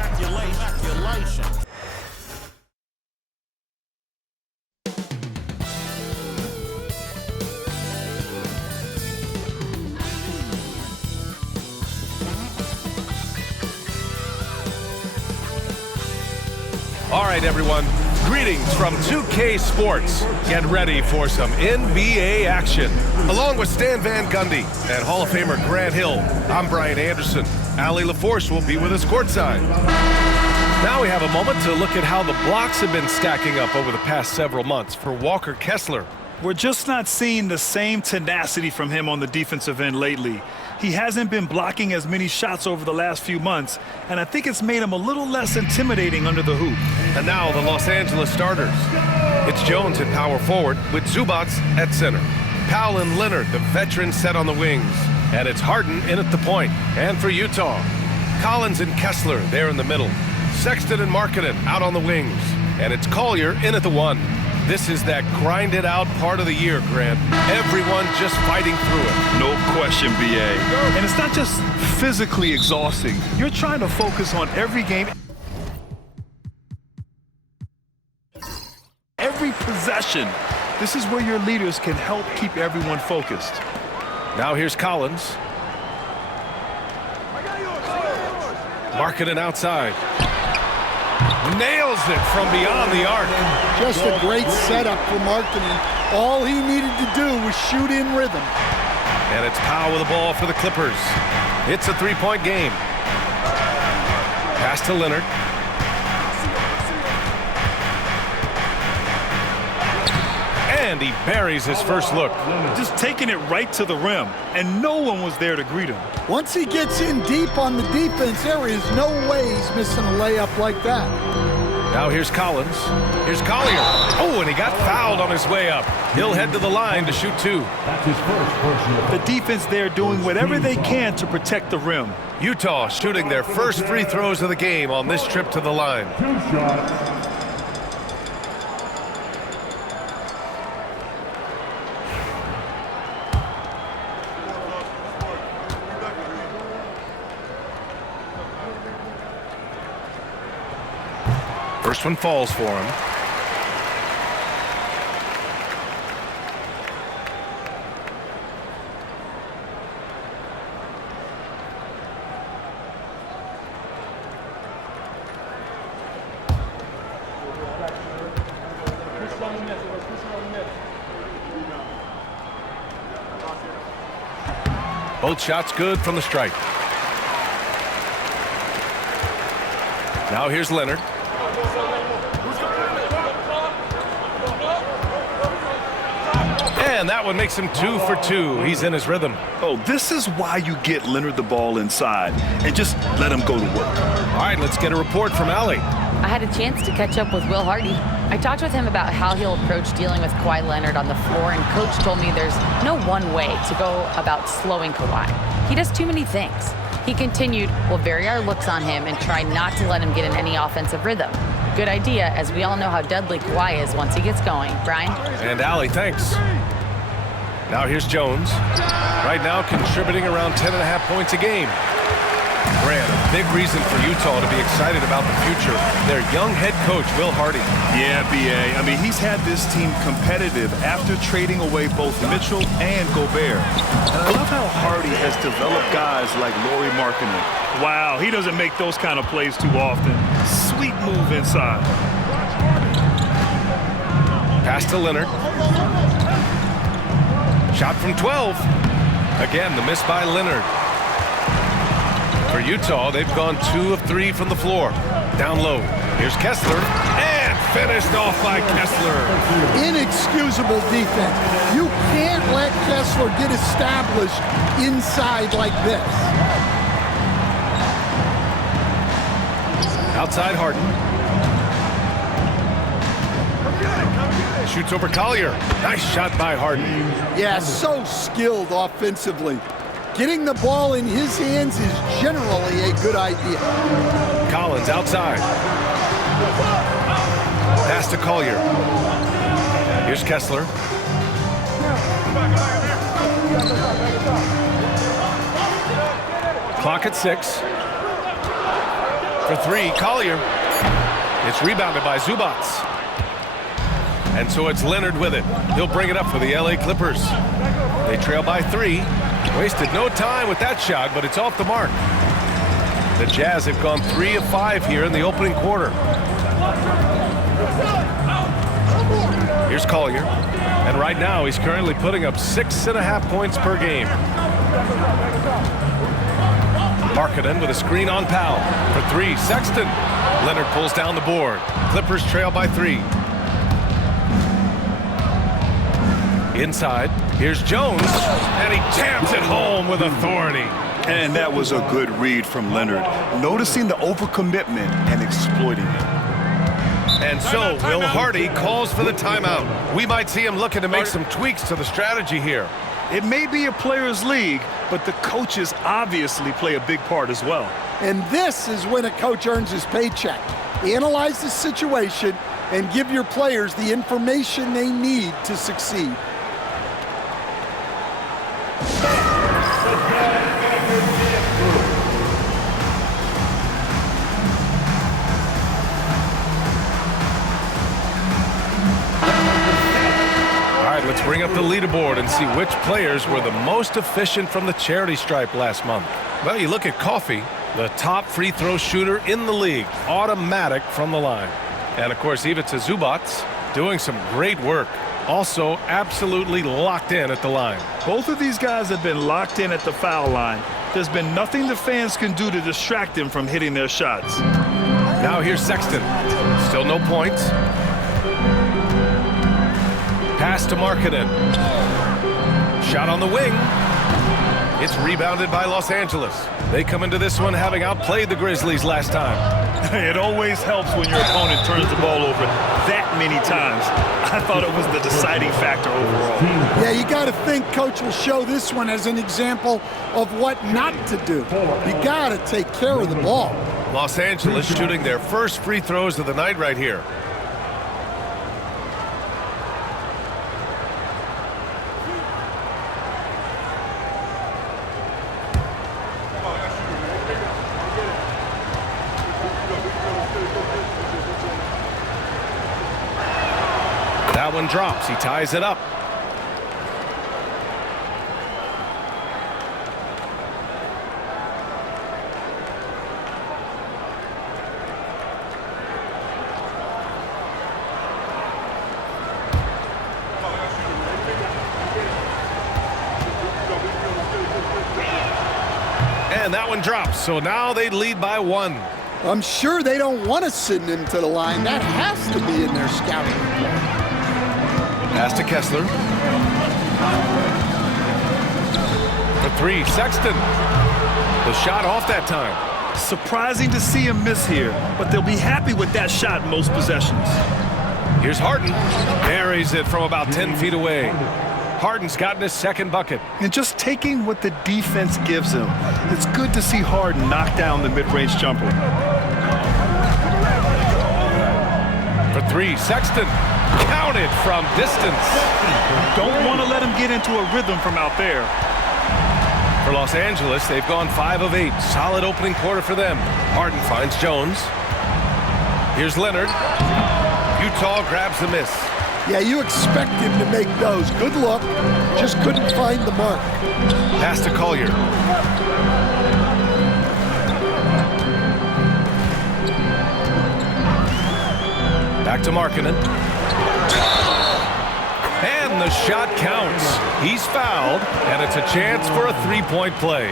Immaculation. All right, everyone. Greetings from 2K Sports. Get ready for some NBA action. Along with Stan Van Gundy and Hall of Famer Grant Hill, I'm Brian Anderson. Allie LaForce will be with us courtside. Now we have a moment to look at how the blocks have been stacking up over the past several months for Walker Kessler. We're just not seeing the same tenacity from him on the defensive end lately. He hasn't been blocking as many shots over the last few months, and I think it's made him a little less intimidating under the hoop. And now the Los Angeles starters. It's Jones at power forward with Zubac at center. Powell and Leonard, the veterans, set on the wings. And it's Harden in at the point. And for Utah, Collins and Kessler there in the middle. Sexton and Markkanen out on the wings. And it's Collier in at the one. This is that grinded out part of the year, Grant. Everyone just fighting through it. No question, B.A. And it's not just physically exhausting. You're trying to focus on every game, every possession. This is where your leaders can help keep everyone focused. Now here's Collins. Markkanen outside. Nails it from beyond the arc. Just a great setup for Markkanen. All he needed to do was shoot in rhythm. And it's Powell with the ball for the Clippers. It's a three-point game. Pass to Leonard. And he buries his first look. Just taking it right to the rim, and no one was there to greet him. Once he gets in deep on the defense, there is no way he's missing a layup like that. Now here's Collins. Here's Collier. Oh, and he got fouled on his way up. He'll head to the line to shoot two. That's his first personal. The defense there doing whatever they can to protect the rim. Utah shooting their first free throws of the game on this trip to the line. 2 shots. First one falls for him. Both shots good from the stripe. Now here's Leonard. And that one makes him 2 for 2. He's in his rhythm. Oh, this is why you get Leonard the ball inside and just let him go to work. All right, let's get a report from Allie. I had a chance to catch up with Will Hardy. I talked with him about how he'll approach dealing with Kawhi Leonard on the floor, and Coach told me there's no one way to go about slowing Kawhi. He does too many things. He continued, we'll vary our looks on him and try not to let him get in any offensive rhythm. Good idea, as we all know how deadly Kawhi is once he gets going. Brian? And Allie, thanks. Now here's Jones. Right now contributing around 10.5 points a game. Grant, a big reason for Utah to be excited about the future. Their young head coach, Will Hardy. Yeah, B.A. I mean, he's had this team competitive after trading away both Mitchell and Gobert. And I love how Hardy has developed guys like Lauri Markkanen. Wow, he doesn't make those kind of plays too often. Sweet move inside. Pass to Leonard. Shot from 12. Again, the miss by Leonard. For Utah, they've gone 2 of 3 from the floor. Down low. Here's Kessler. And finished off by Kessler. Inexcusable defense. You can't let Kessler get established inside like this. Outside Harden. Shoots over Collier. Nice shot by Harden. Yeah, so skilled offensively. Getting the ball in his hands is generally a good idea. Collins outside. Pass to Collier. Here's Kessler. Clock at 6. For three, Collier. It's rebounded by Zubac. And so it's Leonard with it. He'll bring it up for the LA Clippers. They trail by 3. Wasted no time with that shot, but it's off the mark. The Jazz have gone 3 of 5 here in the opening quarter. Here's Collier. And right now, he's currently putting up 6.5 points per game. Markkanen with a screen on Powell. For 3, Sexton. Leonard pulls down the board. Clippers trail by 3. Inside, here's Jones. And he jams it home with authority. And that was a good read from Leonard, noticing the overcommitment and exploiting it. And so Will Hardy calls for the timeout. We might see him looking to make some tweaks to the strategy here. It may be a players' league, but the coaches obviously play a big part as well. And this is when a coach earns his paycheck. Analyze the situation and give your players the information they need to succeed. Let's bring up the leaderboard and see which players were the most efficient from the charity stripe last month. Well, you look at Coffey, the top free throw shooter in the league, automatic from the line. And, of course, Ivica Zubac doing some great work, also absolutely locked in at the line. Both of these guys have been locked in at the foul line. There's been nothing the fans can do to distract them from hitting their shots. Now here's Sexton. Still no points. Pass to Markkanen. Shot on the wing. It's rebounded by Los Angeles. They come into this one having outplayed the Grizzlies last time. It always helps when your opponent turns the ball over that many times. I thought it was the deciding factor overall. Yeah, you got to think coach will show this one as an example of what not to do. You got to take care of the ball. Los Angeles shooting their first free throws of the night right here. That one drops. He ties it up. And that one drops. So now they lead by 1. I'm sure they don't want to send him to the line. That has to be in their scouting report. Pass to Kessler. For 3, Sexton. The shot off that time. Surprising to see him miss here, but they'll be happy with that shot most possessions. Here's Harden. Buries it from about 10 feet away. Harden's gotten his second bucket. And just taking what the defense gives him. It's good to see Harden knock down the mid-range jumper. For 3, Sexton. Counted from distance. Don't want to let him get into a rhythm from out there. For Los Angeles, they've gone 5 of 8. Solid opening quarter for them. Harden finds Jones. Here's Leonard. Utah grabs the miss. Yeah, you expect him to make those. Good look. Just couldn't find the mark. Pass to Collier. Back to Markkanen. And the shot counts. He's fouled, and it's a chance for a three-point play.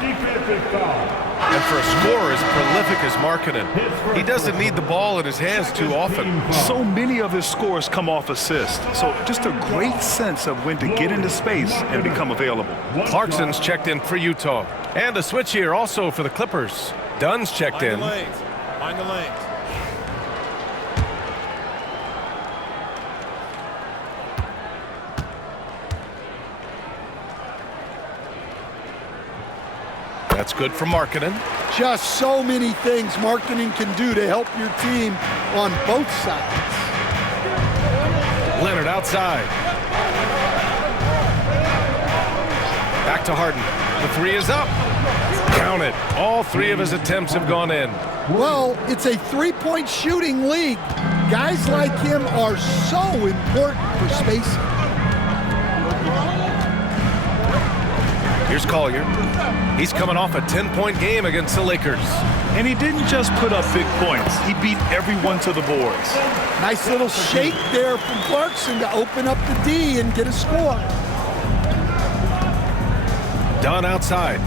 Defensive foul. And for a scorer as prolific as Markkanen, he doesn't need the ball in his hands too often. So many of his scores come off assist. So just a great sense of when to get into space and become available. Clarkson's checked in for Utah. And a switch here also for the Clippers. Dunn's checked in. Mind the lanes. That's good for Markkanen. Just so many things Markkanen can do to help your team on both sides. Leonard outside. Back to Harden. The 3 is up. Count it. All 3 of his attempts have gone in. Well, it's a three-point shooting league. Guys like him are so important for spacing. Here's Collier. He's coming off a 10-point game against the Lakers. And he didn't just put up big points. He beat everyone to the boards. Nice little shake there from Clarkson to open up the D and get a score. Dunn outside.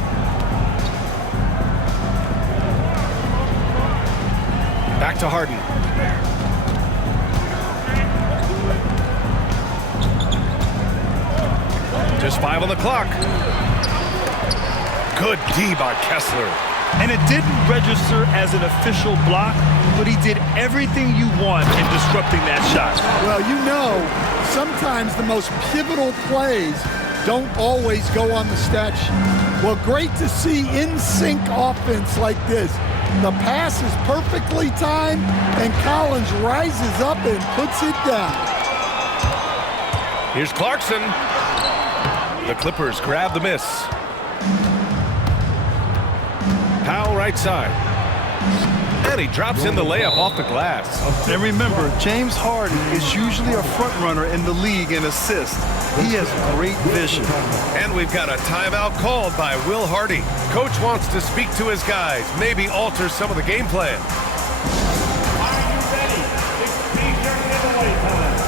Back to Harden. Just 5 on the clock. Good D by Kessler. And it didn't register as an official block, but he did everything you want in disrupting that shot. Well, you know, sometimes the most pivotal plays don't always go on the stat sheet. Well, great to see in-sync offense like this. The pass is perfectly timed, and Collins rises up and puts it down. Here's Clarkson. The Clippers grab the miss. Powell right side. And he drops in the layup off the glass. And remember, James Harden is usually a front runner in the league in assists. He has great vision. And we've got a timeout called by Will Hardy. Coach wants to speak to his guys, maybe alter some of the game plan. Are you ready? It's T-shirt giveaway time.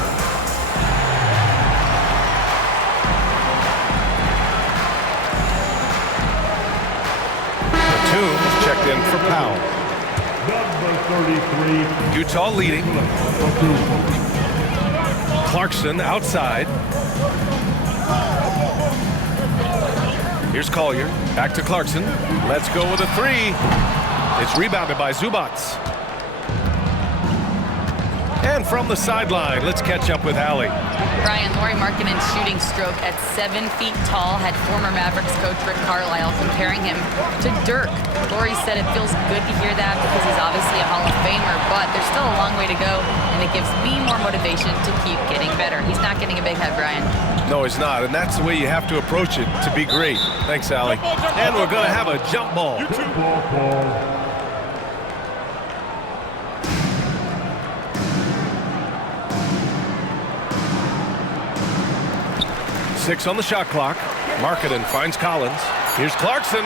Batum checked in for Powell. Number 33. Utah leading. Clarkson outside. Here's Collier. Back to Clarkson. Let's go with a 3. It's rebounded by Zubac. And from the sideline, let's catch up with Allie. Brian, Lauri Markkanen's shooting stroke at 7 feet tall had former Mavericks coach Rick Carlisle comparing him to Dirk. Lauri said it feels good to hear that because he's obviously a Hall of Famer, but there's still a long way to go, and it gives me more motivation to keep getting better. He's not getting a big head, Brian. No, he's not, and that's the way you have to approach it to be great. Thanks, Allie. And we're going to have a jump ball. Ball call. 6 on the shot clock. Markkanen finds Collins. Here's Clarkson.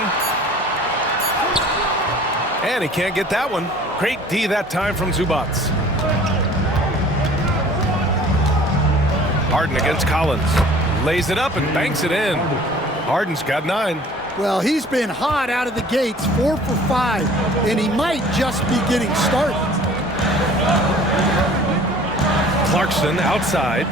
And he can't get that one. Great D that time from Zubac. Harden against Collins. Lays it up and banks it in. Harden's got 9. Well, he's been hot out of the gates, 4 for 5, and he might just be getting started. Clarkson outside.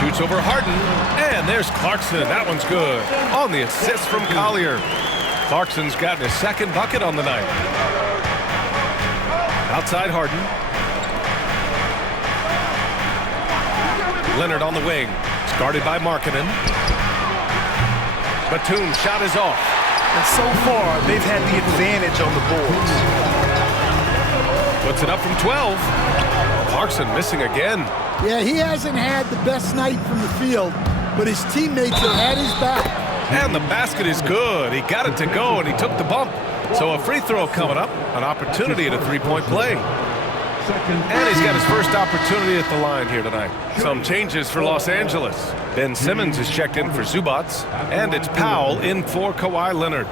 Shoots over Harden, and there's Clarkson. That one's good. On the assist from Collier. Clarkson's gotten his 2nd bucket on the night. Outside Harden. Leonard on the wing. It's guarded by Markkanen. Batum shot is off. And so far, they've had the advantage on the boards. Puts it up from 12. Clarkson missing again. Yeah, he hasn't had the best night from the field, but his teammates have had his back. And the basket is good. He got it to go, and he took the bump. So a free throw coming up, an opportunity at a 3-point play. And he's got his first opportunity at the line here tonight. Some changes for Los Angeles. Ben Simmons is checked in for Zubac, and it's Powell in for Kawhi Leonard.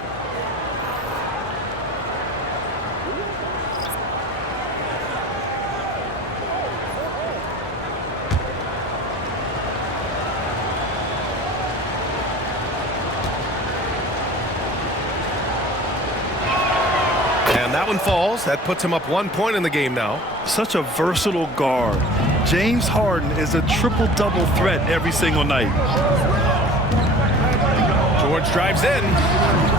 That one falls. That puts him up 1 point in the game now. Such a versatile guard. James Harden is a triple-double threat every single night. George drives in,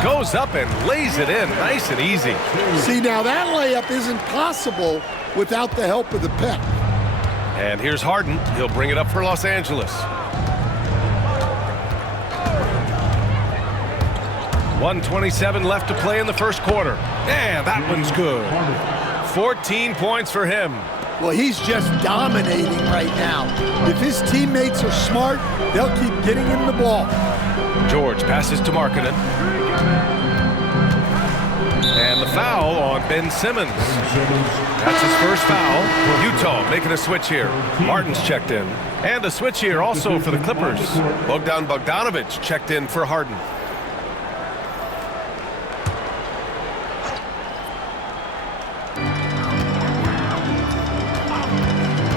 goes up and lays it in. Nice and easy. See, now that layup isn't possible without the help of the pep. And here's Harden. He'll bring it up for Los Angeles. 1:27 left to play in the first quarter. And that one's good. 14 points for him. Well, he's just dominating right now. If his teammates are smart, they'll keep getting him the ball. George passes to Markkanen. And the foul on Ben Simmons. That's his first foul. Utah making a switch here. Martin's checked in. And a switch here also for the Clippers. Bogdan Bogdanović checked in for Harden.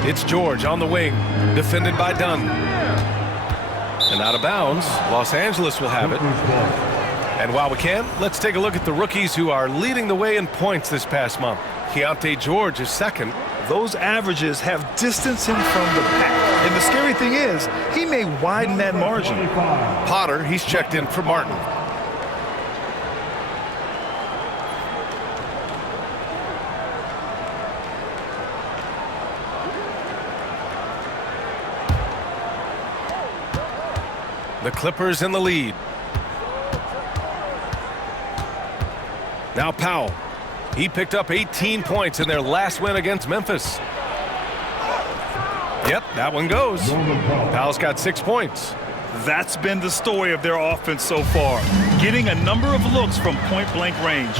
It's George on the wing, defended by Dunn. And out of bounds, Los Angeles will have it. And while we can, let's take a look at the rookies who are leading the way in points this past month. Keontae George is second. Those averages have distanced him from the pack. And the scary thing is, he may widen that margin. Potter, he's checked in for Martin. The Clippers in the lead. Now Powell. He picked up 18 points in their last win against Memphis. Yep, that one goes. Powell's got 6 points. That's been the story of their offense so far, getting a number of looks from point-blank range.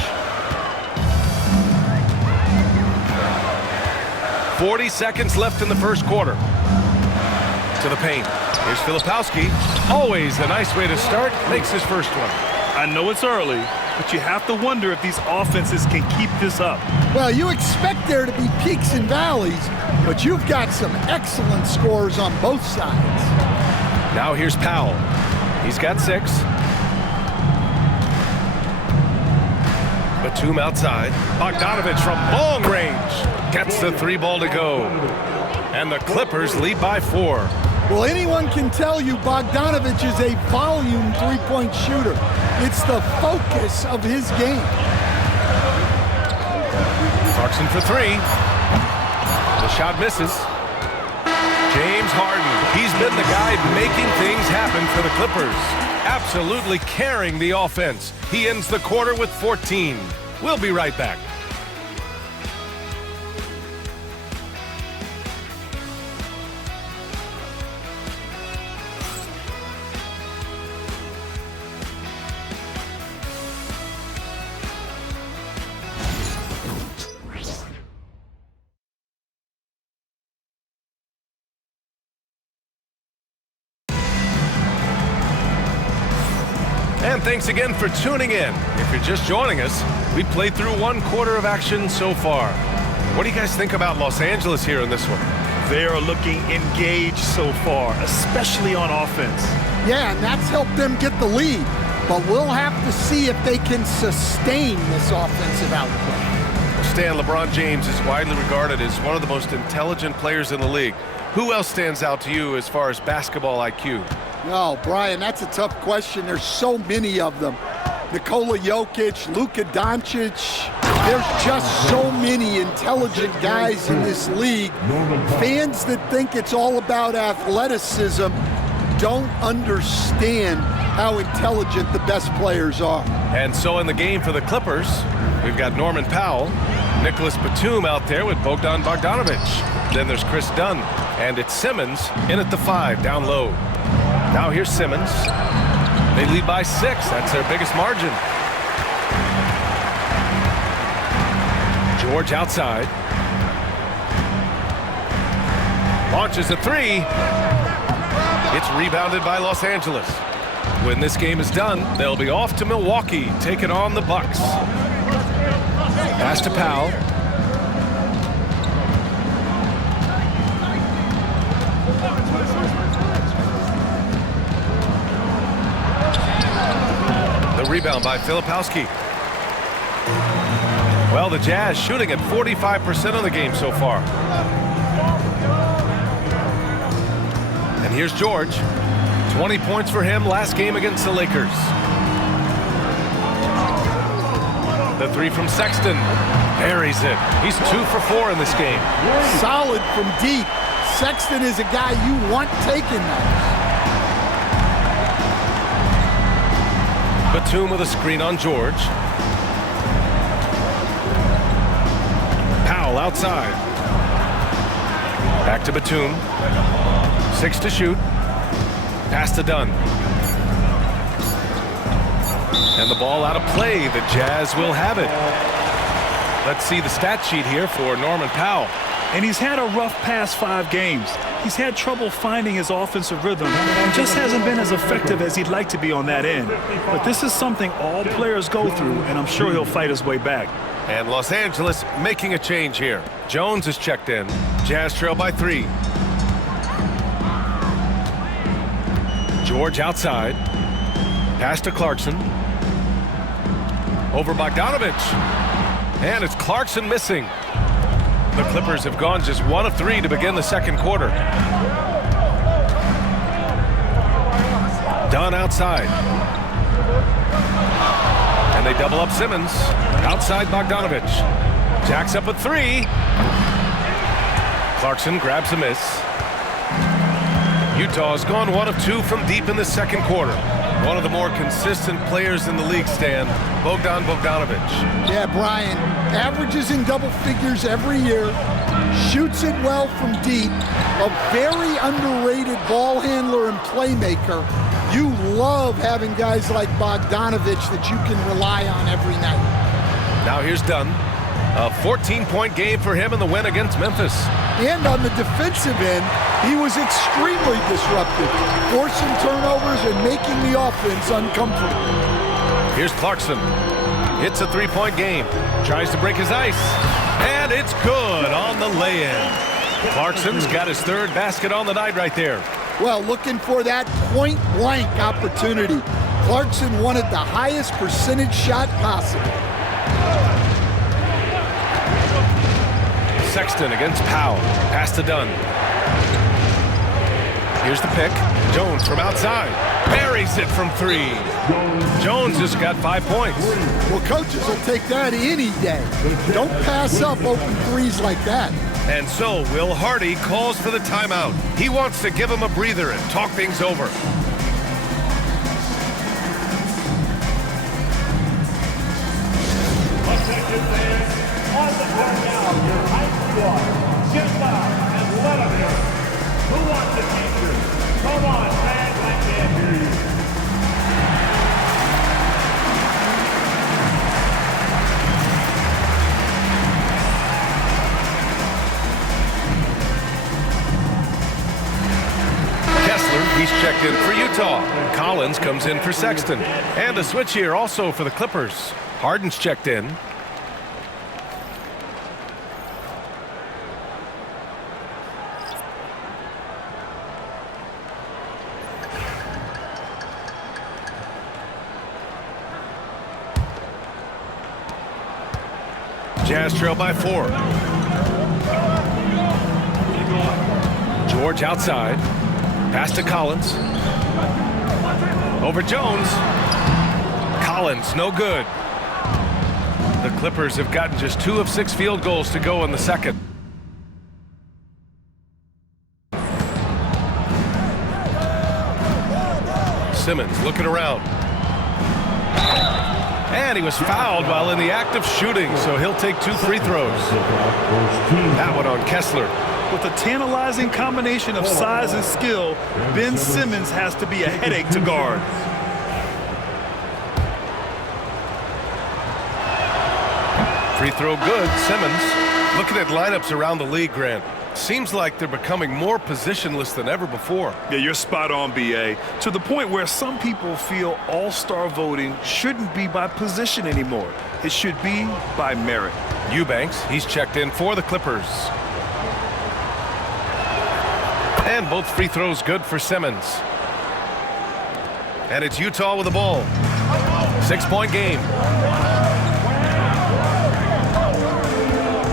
40 seconds left in the first quarter. To the paint. Here's Filipowski. Always a nice way to start. Makes his first one. I know it's early, but you have to wonder if these offenses can keep this up. Well, you expect there to be peaks and valleys, but you've got some excellent scores on both sides. Now here's Powell. He's got 6. Batum outside. Bogdanović from long range. Gets the 3 ball to go. And the Clippers lead by 4. Well, anyone can tell you Bogdanović is a volume three-point shooter. It's the focus of his game. Clarkson for 3. The shot misses. James Harden. He's been the guy making things happen for the Clippers. Absolutely carrying the offense. He ends the quarter with 14. We'll be right back. And thanks again for tuning in. If you're just joining us, we played through 1 quarter of action so far. What do you guys think about Los Angeles here in this one? They are looking engaged so far, especially on offense. Yeah, and that's helped them get the lead. But we'll have to see if they can sustain this offensive output. Stan, LeBron James is widely regarded as one of the most intelligent players in the league. Who else stands out to you as far as basketball IQ? No, Brian, that's a tough question. There's so many of them. Nikola Jokic, Luka Doncic. There's just so many intelligent guys in this league. Fans that think it's all about athleticism don't understand how intelligent the best players are. And so in the game for the Clippers, we've got Norman Powell, Nicholas Batum out there with Bogdan Bogdanović. Then there's Chris Dunn, and it's Simmons in at the 5 down low. Now here's Simmons. They lead by 6. That's their biggest margin. George outside. Launches a 3. It's rebounded by Los Angeles. When this game is done, they'll be off to Milwaukee, taking on the Bucks. Pass to Powell. The rebound by Filipowski. Well, the Jazz shooting at 45% of the game so far. And here's George. 20 points for him last game against the Lakers. The 3 from Sexton. Buries it. He's 2 for 4 in this game. Solid from deep. Sexton is a guy you want taking that. Batum with a screen on George. Powell outside. Back to Batum. 6 to shoot. Pass to Dunn. And the ball out of play. The Jazz will have it. Let's see the stat sheet here for Norman Powell. And he's had a rough past 5 games. He's had trouble finding his offensive rhythm and just hasn't been as effective as he'd like to be on that end. But this is something all players go through, and I'm sure he'll fight his way back. And Los Angeles making a change here. Jones is checked in. Jazz trail by 3. George outside. Pass to Clarkson. Over Bogdanovich. And it's Clarkson missing. The Clippers have gone just 1 of 3 to begin the second quarter. Dunn outside. And they double up Simmons. Outside Bogdanovich. Jacks up a 3. Clarkson grabs a miss. Utah's gone 1 of 2 from deep in the second quarter. One of the more consistent players in the league, Stan, Bogdan Bogdanovich. Yeah, Brian, averages in double figures every year, shoots it well from deep, a very underrated ball handler and playmaker. You love having guys like Bogdanovich that you can rely on every night. Now here's Dunn. A 14-point game for him in the win against Memphis. And on the defensive end, he was extremely disruptive, forcing turnovers and making the offense uncomfortable. Here's Clarkson. Hits a 3-point game. Tries to break his ice. And it's good on the lay-in. Clarkson's got his 3rd basket on the night right there. Well, looking for that point-blank opportunity. Clarkson wanted the highest percentage shot possible. Sexton against Powell. Pass to Dunn. Here's the pick. Jones from outside. Buries it from 3. Jones just got 5 points. Well, coaches will take that any day. Don't pass up open threes like that. And so Will Hardy calls for the timeout. He wants to give him a breather and talk things over. Attention fans, on the court now, your high squad. Get down and let them hear it. Who wants the teacher? Come on, fans, I can't hear you. Kessler, he's checked in for Utah. Collins comes in for Sexton. And a switch here also for the Clippers. Harden's checked in. Jazz trail by 4. George outside. Pass to Collins. Over Jones. Collins, no good. The Clippers have gotten just 2 of 6 field goals to go in the second. Simmons looking around. And he was fouled while in the act of shooting, so he'll take 2 free throws. That one on Kessler. With a tantalizing combination of size and skill, Ben Simmons has to be a headache to guard. Free throw good, Simmons. Looking at lineups around the league, Grant. Seems like they're becoming more positionless than ever before. Yeah, you're spot on, B.A. To the point where some people feel all-star voting shouldn't be by position anymore. It should be by merit. Eubanks, he's checked in for the Clippers. And both free throws good for Simmons. And it's Utah with the ball. 6-point game.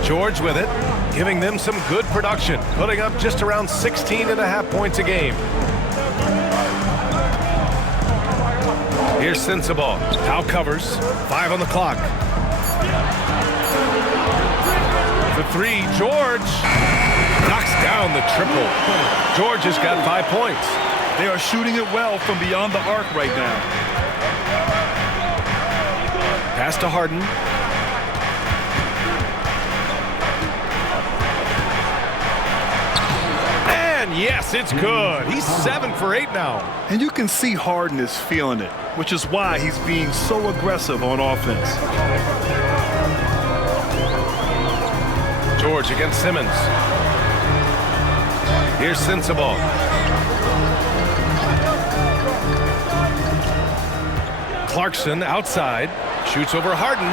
George with it, giving them some good production, putting up just around 16.5 points a game. Here's Sensabaugh. Powell covers. 5 on the clock. For 3, George knocks down the triple. George has got 5 points. They are shooting it well from beyond the arc right now. Pass to Harden. And yes, it's good. He's 7 for 8 now. And you can see Harden is feeling it, which is why he's being so aggressive on offense. George against Simmons. Here's Sensabaugh. Clarkson outside. Shoots over Harden.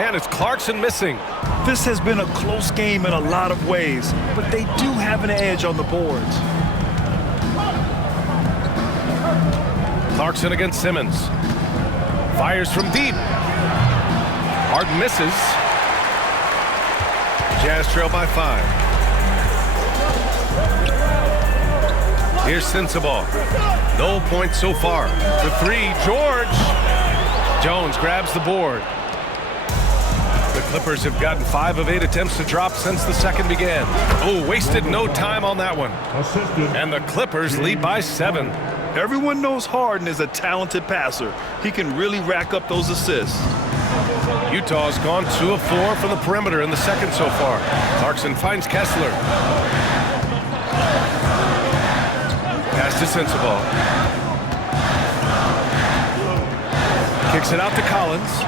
And it's Clarkson missing. This has been a close game in a lot of ways, but they do have an edge on the boards. Clarkson against Simmons. Fires from deep. Harden misses. Jazz trail by 5. Here's Sensabaugh. No points so far. The 3, George. Jones grabs the board. The Clippers have gotten 5 of 8 attempts to drop since the second began. Oh, wasted no time on that one. And the Clippers lead by 7. Everyone knows Harden is a talented passer. He can really rack up those assists. Utah's gone 2 of 4 from the perimeter in the second so far. Clarkson finds Kessler. Pass to Sensabaugh. Kicks it out to Collins.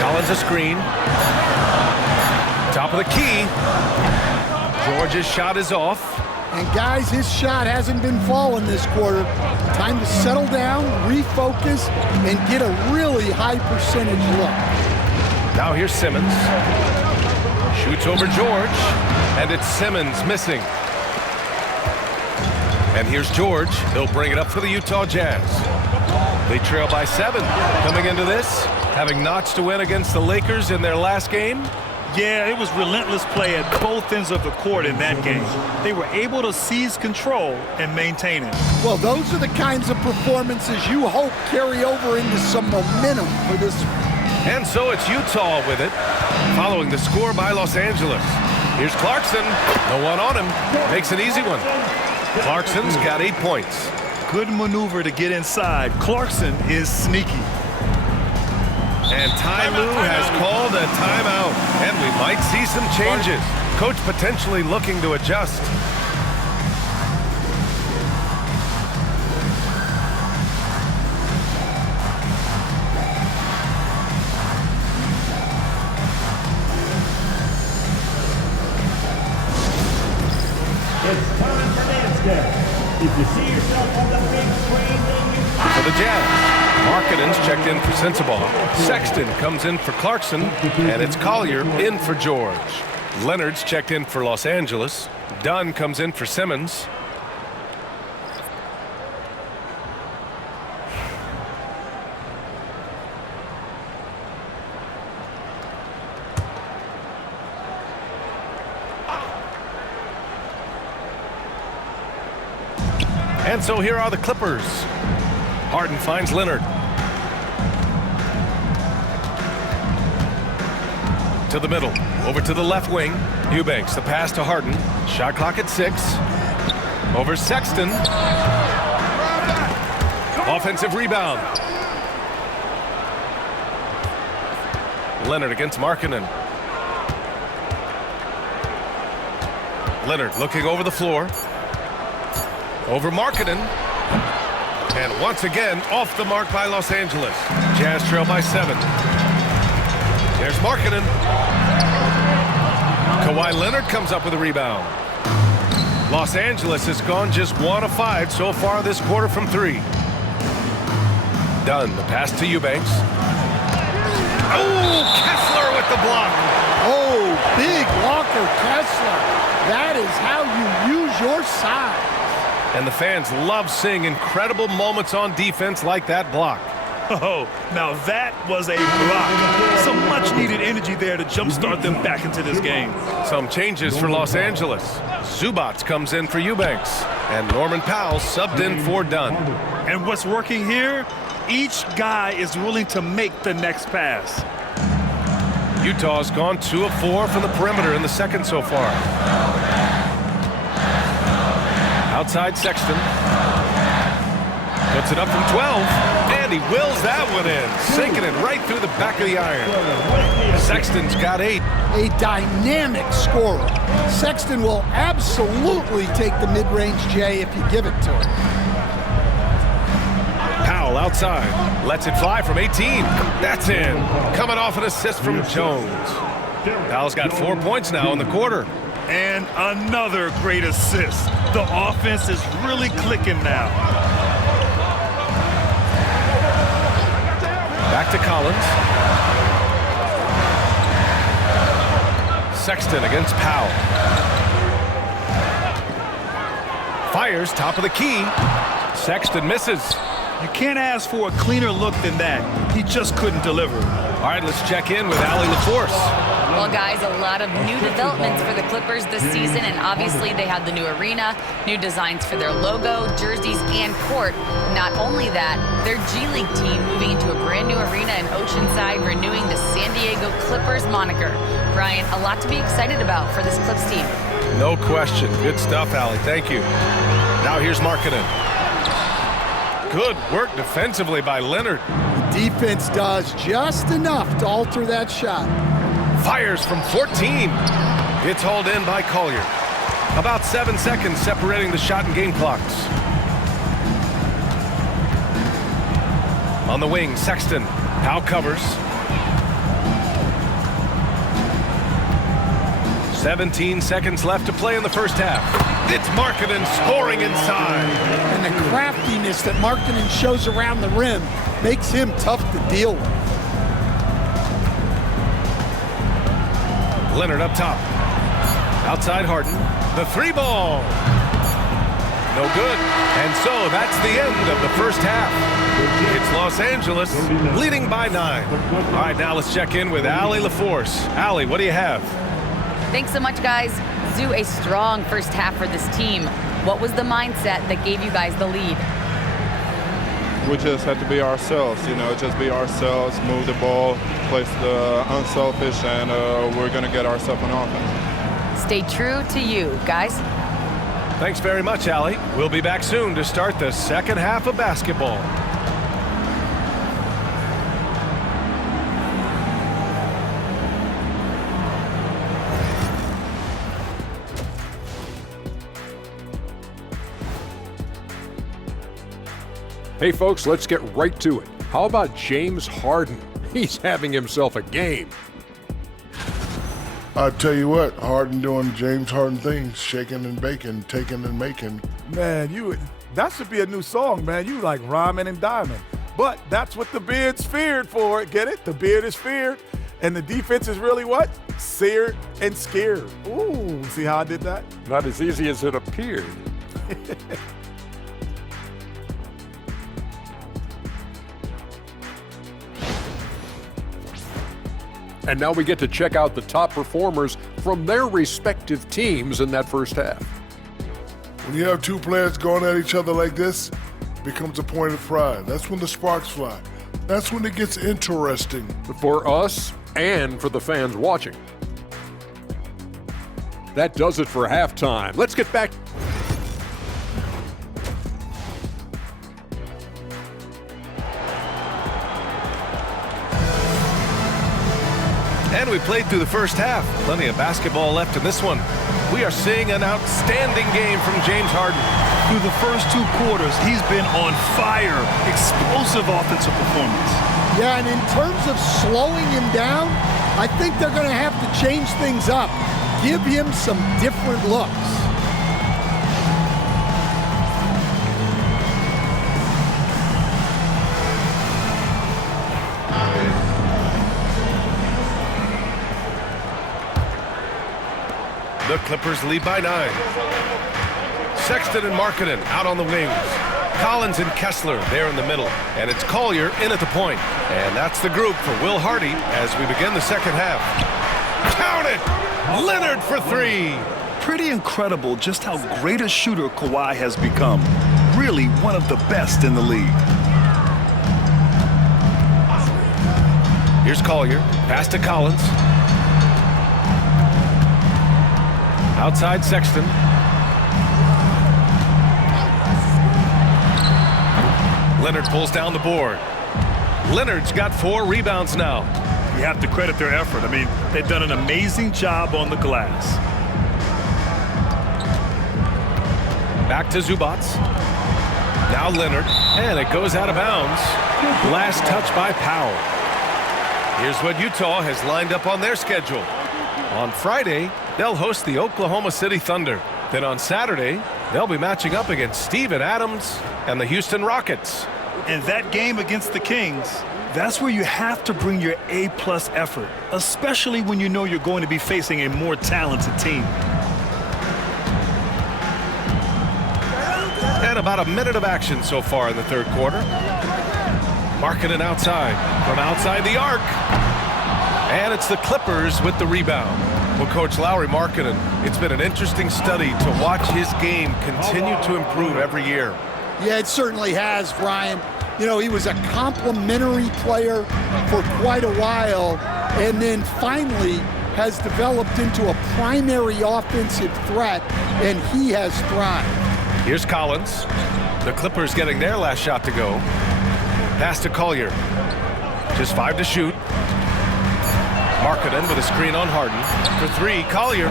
Collins a screen. Top of the key. George's shot is off. And guys, his shot hasn't been falling this quarter. Time to settle down, refocus, and get a really high percentage look. Now here's Simmons. Shoots over George. And it's Simmons missing. And here's George. He'll bring it up for the Utah Jazz. They trail by 7. Coming into this, having notched to win against the Lakers in their last game. Yeah, it was relentless play at both ends of the court in that game. They were able to seize control and maintain it. Well, those are the kinds of performances you hope carry over into some momentum for this. And so it's Utah with it, following the score by Los Angeles. Here's Clarkson. No one on him. Makes an easy one. Clarkson's got 8 points. Good maneuver to get inside. Clarkson is sneaky. And Ty Lue has called a timeout, and we might see some changes. Coach potentially looking to adjust. It's time for dance step. If you see yourself on the big screen, then you... For the Jazz, Markkanen's checked in for Sensabaugh. Sexton comes in for Clarkson, and it's Collier in for George. Leonard's checked in for Los Angeles. Dunn comes in for Simmons. And so here are the Clippers. Harden finds Leonard. To the middle, over to the left wing. Eubanks, the pass to Harden. Shot clock at 6. Over Sexton. Offensive rebound. Leonard against Markkanen. Leonard looking over the floor. Over Markkanen. And once again, off the mark by Los Angeles. Jazz trail by 7. There's Markkanen. Kawhi Leonard comes up with a rebound. Los Angeles has gone just 1 of 5 so far this quarter from 3. Dunn, the pass to Eubanks. Oh, Kessler with the block. Oh, big Walker Kessler. That is how you use your size. And the fans love seeing incredible moments on defense like that block. Oh, now that was a block. Some much-needed energy there to jumpstart them back into this game. Some changes for Los Angeles. Zubac comes in for Eubanks. And Norman Powell subbed in for Dunn. And what's working here? Each guy is willing to make the next pass. Utah's gone 2 of 4 from the perimeter in the second so far. Outside Sexton. Puts it up from 12, and he wills that one in, sinking it right through the back of the iron. Sexton's got 8. A dynamic scorer. Sexton will absolutely take the mid-range J if you give it to him. Powell outside, lets it fly from 18. That's in. Coming off an assist from Jones. Powell's got 4 points now in the quarter. And another great assist. The offense is really clicking now. Back to Collins. Sexton against Powell. Fires top of the key. Sexton misses. You can't ask for a cleaner look than that. He just couldn't deliver. All right, let's check in with Allie LaForce. Well, guys, a lot of new developments for the Clippers this season, and obviously they have the new arena, new designs for their logo, jerseys, and court. Not only that, their G League team moving into a brand new arena in Oceanside, renewing the San Diego Clippers moniker. Brian, a lot to be excited about for this Clips team. No question. Good stuff, Allie. Thank you. Now here's Markkanen. Good work defensively by Leonard. The defense does just enough to alter that shot. Fires from 14. It's hauled in by Collier. About 7 seconds separating the shot and game clocks. On the wing, Sexton. Powell covers. 17 seconds left to play in the first half. It's Markkanen scoring inside. And the craftiness that Markkanen shows around the rim makes him tough to deal with. Leonard up top. Outside Harden. The 3 ball. No good. And so that's the end of the first half. It's Los Angeles leading by 9. All right, now let's check in with Allie LaForce. Allie, what do you have? Thanks so much, guys. Zoo, a strong first half for this team. What was the mindset that gave you guys the lead? We just had to be ourselves, just be ourselves, move the ball, play unselfish, and we're going to get ourselves an offense. Stay true to you, guys. Thanks very much, Allie. We'll be back soon to start the second half of basketball. Hey folks, let's get right to it. How about James Harden? He's having himself a game. I tell you what, Harden doing James Harden things, shaking and baking, taking and making. Man, that should be a new song, man. You like rhyming and diming. But that's what the beard's feared for. Get it? The beard is feared. And the defense is really what? Seared and scared. Ooh, see how I did that? Not as easy as it appeared. And now we get to check out the top performers from their respective teams in that first half. When you have two players going at each other like this, it becomes a point of pride. That's when the sparks fly. That's when it gets interesting. For us and for the fans watching. That does it for halftime. Let's get back. And we played through the first half. Plenty of basketball left in this one. We are seeing an outstanding game from James Harden. Through the first 2 quarters, he's been on fire. Explosive offensive performance. Yeah, and in terms of slowing him down, I think they're going to have to change things up. Give him some different looks. The Clippers lead by 9. Sexton and Markkanen out on the wings. Collins and Kessler there in the middle. And it's Collier in at the point. And that's the group for Will Hardy as we begin the second half. Count it! Leonard for 3. Pretty incredible just how great a shooter Kawhi has become. Really one of the best in the league. Here's Collier. Pass to Collins. Outside Sexton. Leonard pulls down the board. Leonard's got 4 rebounds now. You have to credit their effort. I mean, they've done an amazing job on the glass. Back to Zubac. Now Leonard, and it goes out of bounds. Last touch by Powell. Here's what Utah has lined up on their schedule. On Friday, they'll host the Oklahoma City Thunder. Then on Saturday, they'll be matching up against Steven Adams and the Houston Rockets. And that game against the Kings, that's where you have to bring your A-plus effort, especially when you know you're going to be facing a more talented team. And about a minute of action so far in the third quarter. Markkanen outside, from outside the arc. And it's the Clippers with the rebound. Well, Coach Lauri Markkanen, it's been an interesting study to watch his game continue to improve every year. Yeah, it certainly has, Brian. You know, he was a complimentary player for quite a while, and then finally has developed into a primary offensive threat, and he has thrived. Here's Collins. The Clippers getting their last shot to go. Pass to Collier. Just 5 to shoot. Markkanen with a screen on Harden. For 3, Collier.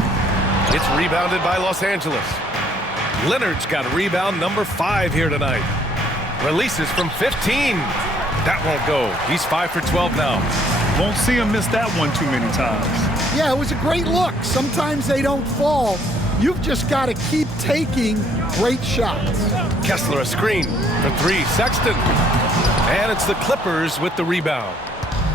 It's rebounded by Los Angeles. Leonard's got rebound number 5 here tonight. Releases from 15. That won't go. He's 5 for 12 now. Won't see him miss that one too many times. Yeah, it was a great look. Sometimes they don't fall. You've just got to keep taking great shots. Kessler a screen for 3. Sexton. And it's the Clippers with the rebound.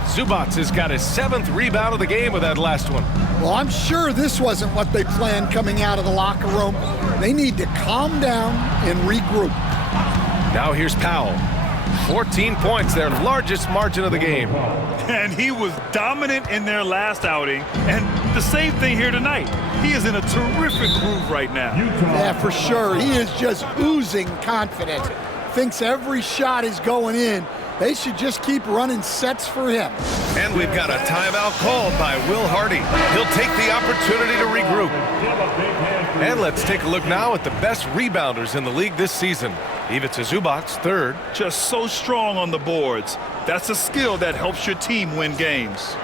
Zubac has got his 7th rebound of the game with that last one. Well, I'm sure this wasn't what they planned coming out of the locker room. They need to calm down and regroup. Now here's Powell. 14 points, their largest margin of the game. And he was dominant in their last outing, and the same thing here tonight. He is in a terrific groove right now. Yeah, for sure. He is just oozing confidence. Thinks every shot is going in. They should just keep running sets for him. And we've got a timeout called by Will Hardy. He'll take the opportunity to regroup. And let's take a look now at the best rebounders in the league this season. Ivica Zubac, 3rd. Just so strong on the boards. That's a skill that helps your team win games.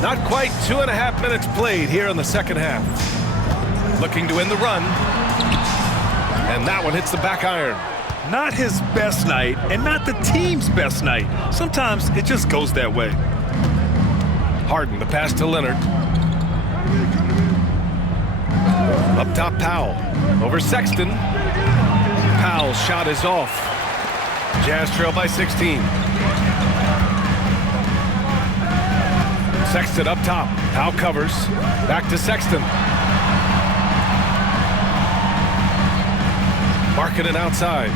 Not quite 2.5 minutes played here in the second half. Looking to end the run. And that one hits the back iron. Not his best night, and not the team's best night. Sometimes it just goes that way. Harden, the pass to Leonard. Up top, Powell. Over Sexton. Powell's shot is off. Jazz trail by 16. Sexton up top. Powell covers. Back to Sexton. Markkanen outside.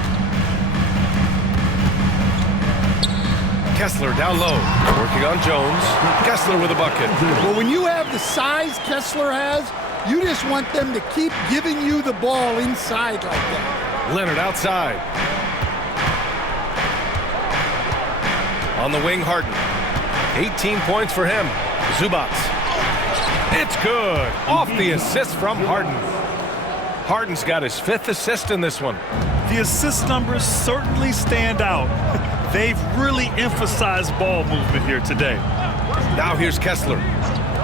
Kessler down low. Working on Jones. Kessler with a bucket. Well, when you have the size Kessler has, you just want them to keep giving you the ball inside like that. Leonard outside. On the wing, Harden. 18 points for him. Zubac. It's good. Off the assist from Harden. Harden's got his 5th assist in this one. The assist numbers certainly stand out. They've really emphasized ball movement here today. Now here's Kessler.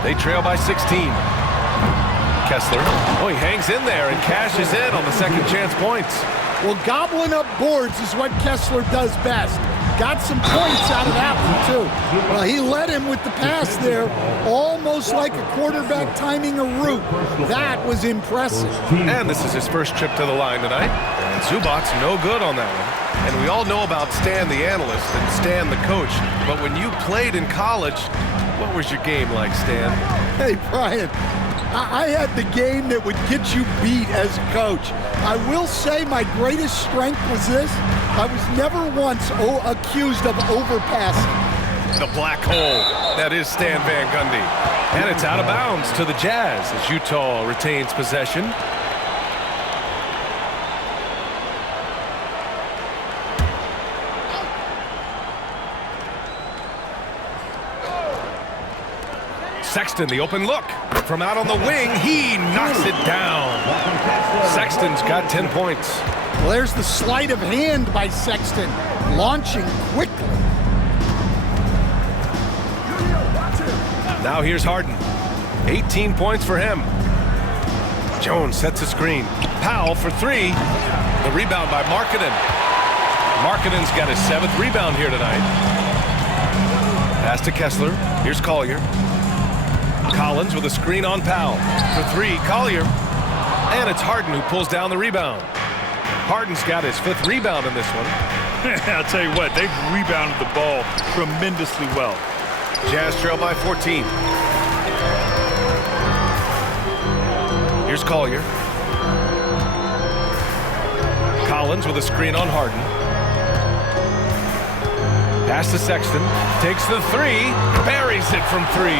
They trail by 16. Kessler. Oh, he hangs in there and cashes in on the second chance points. Well, gobbling up boards is what Kessler does best. Got some points out of that one, too. Well, he led him with the pass there, almost like a quarterback timing a route. That was impressive. And this is his first trip to the line tonight. And Zubac's no good on that one. And we all know about Stan the analyst and Stan the coach. But when you played in college, what was your game like, Stan? Hey, Brian, I had the game that would get you beat as a coach. I will say my greatest strength was this. I was never once accused of overpassing. The black hole. That is Stan Van Gundy. And it's out of bounds to the Jazz as Utah retains possession. Sexton, the open look. From out on the wing, he knocks it down. Sexton's got 10 points. Well, there's the sleight of hand by Sexton, launching quickly. Now here's Harden. 18 points for him. Jones sets a screen. Powell for three. The rebound by Markkanen. Markkanen's got his 7th rebound here tonight. Pass to Kessler. Here's Collier. Collins with a screen on Powell. For three, Collier. And it's Harden who pulls down the rebound. Harden's got his 5th rebound in this one. I'll tell you what, they've rebounded the ball tremendously well. Jazz trail by 14. Here's Collier. Collins with a screen on Harden. Pass to Sexton. Takes the three. Buries it from 3.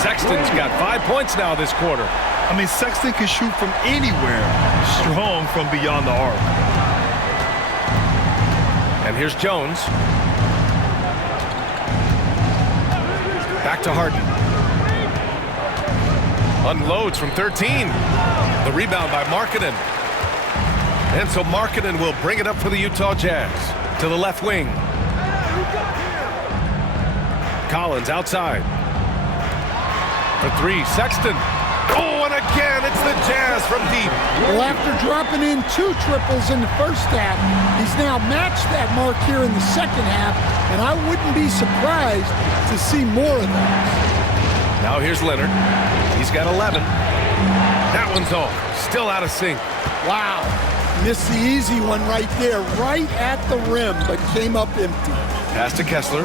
Sexton's got 5 points now this quarter. I mean, Sexton can shoot from anywhere. Strong from beyond the arc. And here's Jones. Back to Harden. Unloads from 13. The rebound by Markkanen. And so Markkanen will bring it up for the Utah Jazz. To the left wing. Collins outside. For 3, Sexton. Oh, and again, it's the Jazz from deep. Well, after dropping in 2 triples in the first half, he's now matched that mark here in the second half, and I wouldn't be surprised to see more of those. Now here's Leonard. He's got 11. That one's off. Still out of sync. Wow. Missed the easy one right there, right at the rim, but came up empty. Pass to Kessler.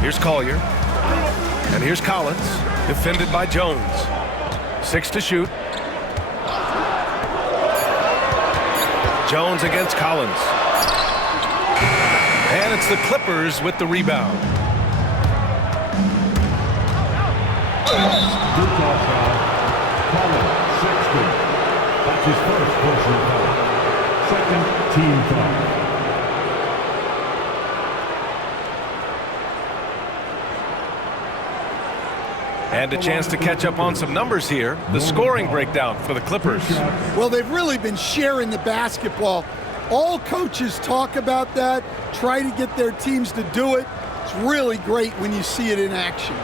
Here's Collier. And here's Collins, defended by Jones. 6 to shoot. Jones against Collins. And it's the Clippers with the rebound. Utah foul. Collins, Sexton. That's his first personal foul. Second team foul. And a chance to catch up on some numbers here. The scoring breakdown for the Clippers. Well, they've really been sharing the basketball. All coaches talk about that, try to get their teams to do it. It's really great when you see it in action.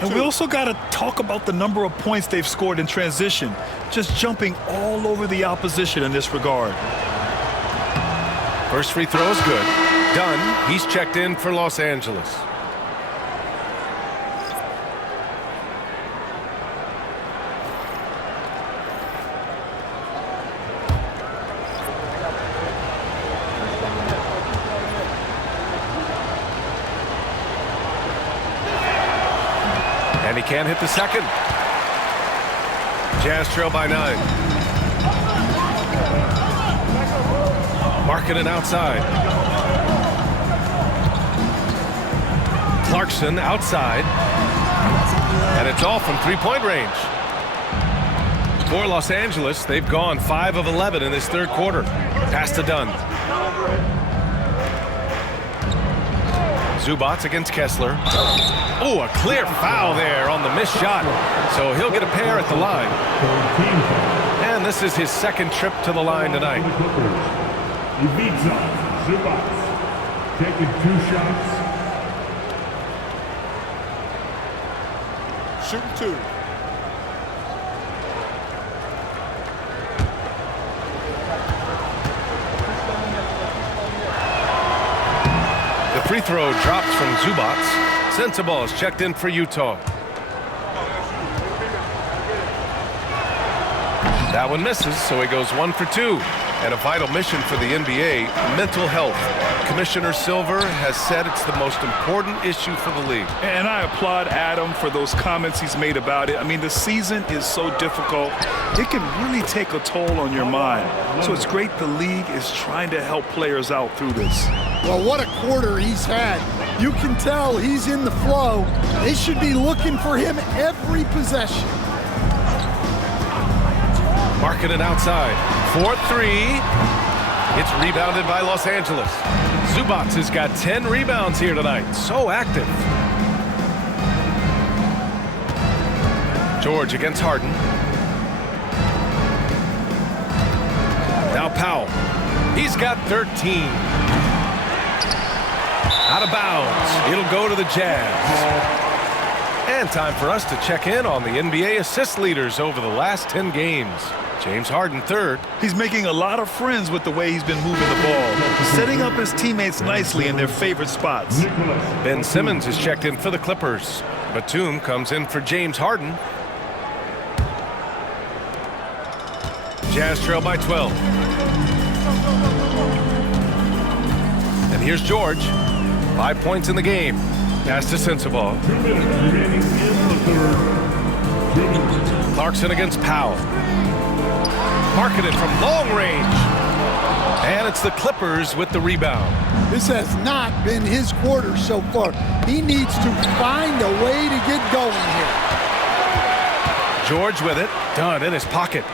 And we also got to talk about the number of points they've scored in transition, just jumping all over the opposition in this regard. First free throw is good. Done. He's checked in for Los Angeles. And he can't hit the second. Jazz trail by 9. Markkanen outside. Clarkson outside. And it's all from 3-point range. For Los Angeles, they've gone 5 of 11 in this third quarter. Pass to Dunn. Zubac against Kessler. Oh, a clear foul there on the missed shot. So he'll get a pair at the line. And this is his second trip to the line tonight. Ivica Zubac taking 2 shots. Shooting 2. The free throw drops from Zubac. Sensabaugh is checked in for Utah. That one misses, so he goes 1 for 2. And a vital mission for the NBA, mental health. Commissioner Silver has said it's the most important issue for the league. And I applaud Adam for those comments he's made about it. I mean, the season is so difficult. It can really take a toll on your mind. So it's great the league is trying to help players out through this. Well, what a quarter he's had. You can tell he's in the flow. They should be looking for him every possession. Markkanen outside. 4-3. It's rebounded by Los Angeles. Zubac has got 10 rebounds here tonight. So active. George against Harden. Now Powell. He's got 13. Out of bounds. It'll go to the Jazz. And time for us to check in on the NBA assist leaders over the last 10 games. James Harden third. He's making a lot of friends with the way he's been moving the ball, setting up his teammates nicely in their favorite spots. Ben Simmons is checked in for the Clippers. Batum comes in for James Harden. Jazz trail by 12. And here's George. 5 points in the game. Pass to Sensabaugh. Clarkson against Powell. Marketed from long range. And it's the Clippers with the rebound. This has not been his quarter so far. He needs to find a way to get going here. George with it. Done in his pocket.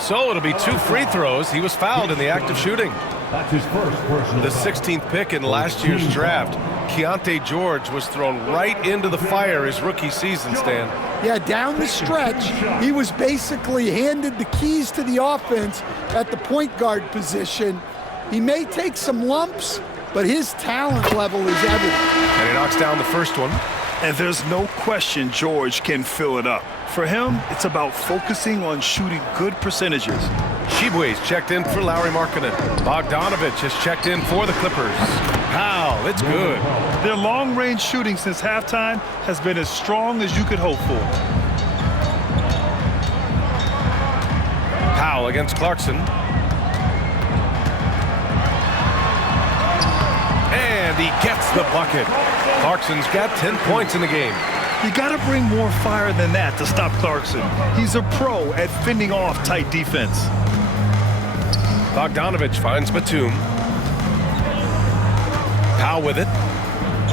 So it'll be 2 free throws. He was fouled in the act of shooting. That's his first personal. The 16th pick in last year's draft, Keontae George was thrown right into the fire his rookie season, Stan. Yeah, down the stretch, he was basically handed the keys to the offense at the point guard position. He may take some lumps, but his talent level is evident. And he knocks down the first one. And there's no question George can fill it up. For him, it's about focusing on shooting good percentages. Tshiebwe's checked in for Lauri Markkanen. Bogdanovich has checked in for the Clippers. Powell, it's good. Their long-range shooting since halftime has been as strong as you could hope for. Powell against Clarkson. And he gets the bucket. Clarkson's got 10 points in the game. You got to bring more fire than that to stop Clarkson. He's a pro at fending off tight defense. Bogdanovich finds Batum. Powell with it.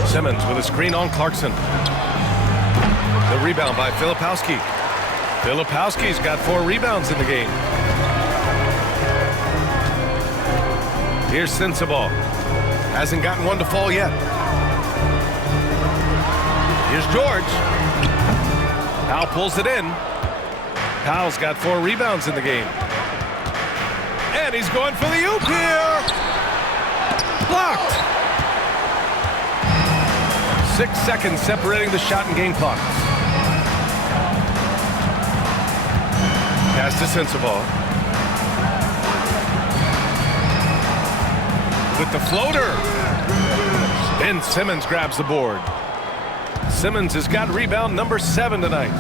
Simmons with a screen on Clarkson. The rebound by Filipowski. Filipowski's got 4 rebounds in the game. Here's Sensabaugh. Hasn't gotten one to fall yet. Here's George. Powell pulls it in. Powell's got 4 rebounds in the game. And he's going for the oop here. Blocked. 6 seconds separating the shot and game clock. Pass to Sensabaugh. With the floater. Ben Simmons grabs the board. Simmons has got rebound number 7 tonight.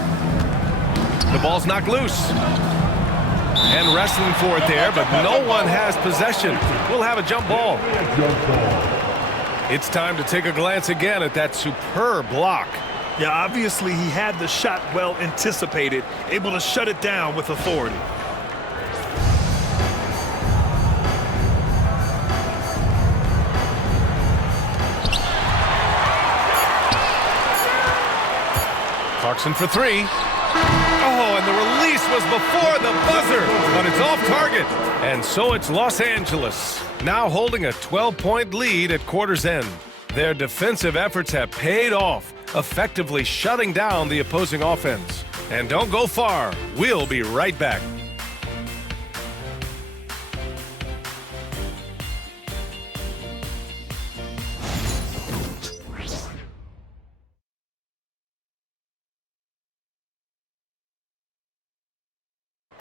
The ball's knocked loose. And wrestling for it there, but no one has possession. We'll have a jump ball. It's time to take a glance again at that superb block. Yeah, obviously he had the shot well anticipated, able to shut it down with authority. Clarkson for 3. Oh, and the release was before the buzzer, but it's off target. And so it's Los Angeles, now holding a 12-point lead at quarter's end. Their defensive efforts have paid off, effectively shutting down the opposing offense. And don't go far. We'll be right back.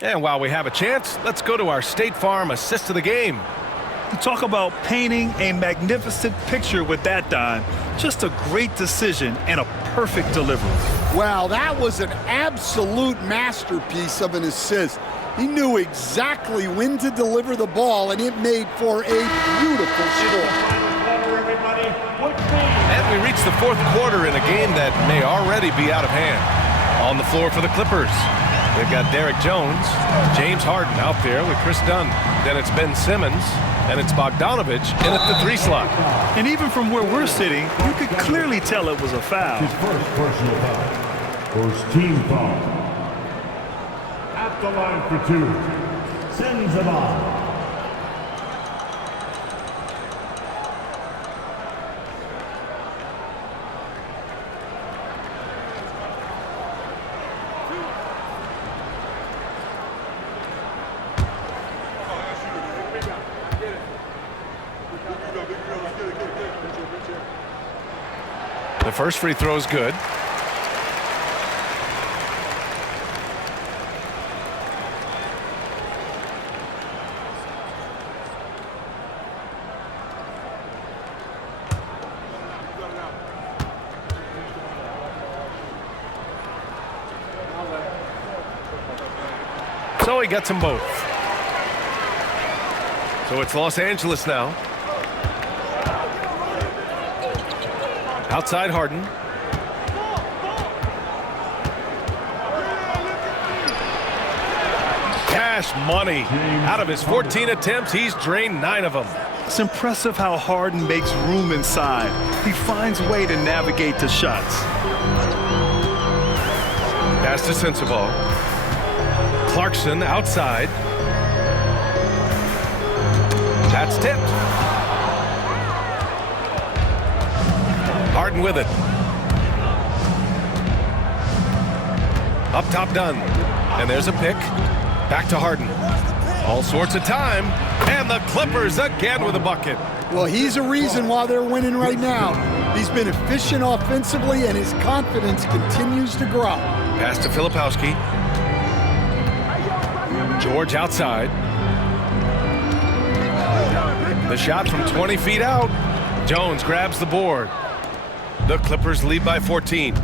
And while we have a chance, let's go to our State Farm assist of the game. You talk about painting a magnificent picture with that dime. Just a great decision and a perfect delivery. Wow, that was an absolute masterpiece of an assist. He knew exactly when to deliver the ball, and it made for a beautiful score. And we reach the 4th quarter in a game that may already be out of hand. On the floor for the Clippers, they've got Derek Jones, James Harden out there with Chris Dunn. Then it's Ben Simmons, and it's Bogdanovich in at the 3 slot. And even from where we're sitting, you could clearly tell it was a foul. His first personal foul. First team foul. At At the line for two, Sensabaugh. The first free throw is good. So he gets them both. So it's Los Angeles now. Outside Harden. Cash money. Out of his 14 attempts, he's drained 9 of them. It's impressive how Harden makes room inside. He finds a way to navigate the shots. Pass to Sensabaugh. Clarkson outside. That's tipped. Harden with it. Up top done. And there's a pick. Back to Harden. All sorts of time. And the Clippers again with a bucket. Well, he's a reason why they're winning right now. He's been efficient offensively, and his confidence continues to grow. Pass to Filipowski. George outside. The shot from 20 feet out. Jones grabs the board. The Clippers lead by 14.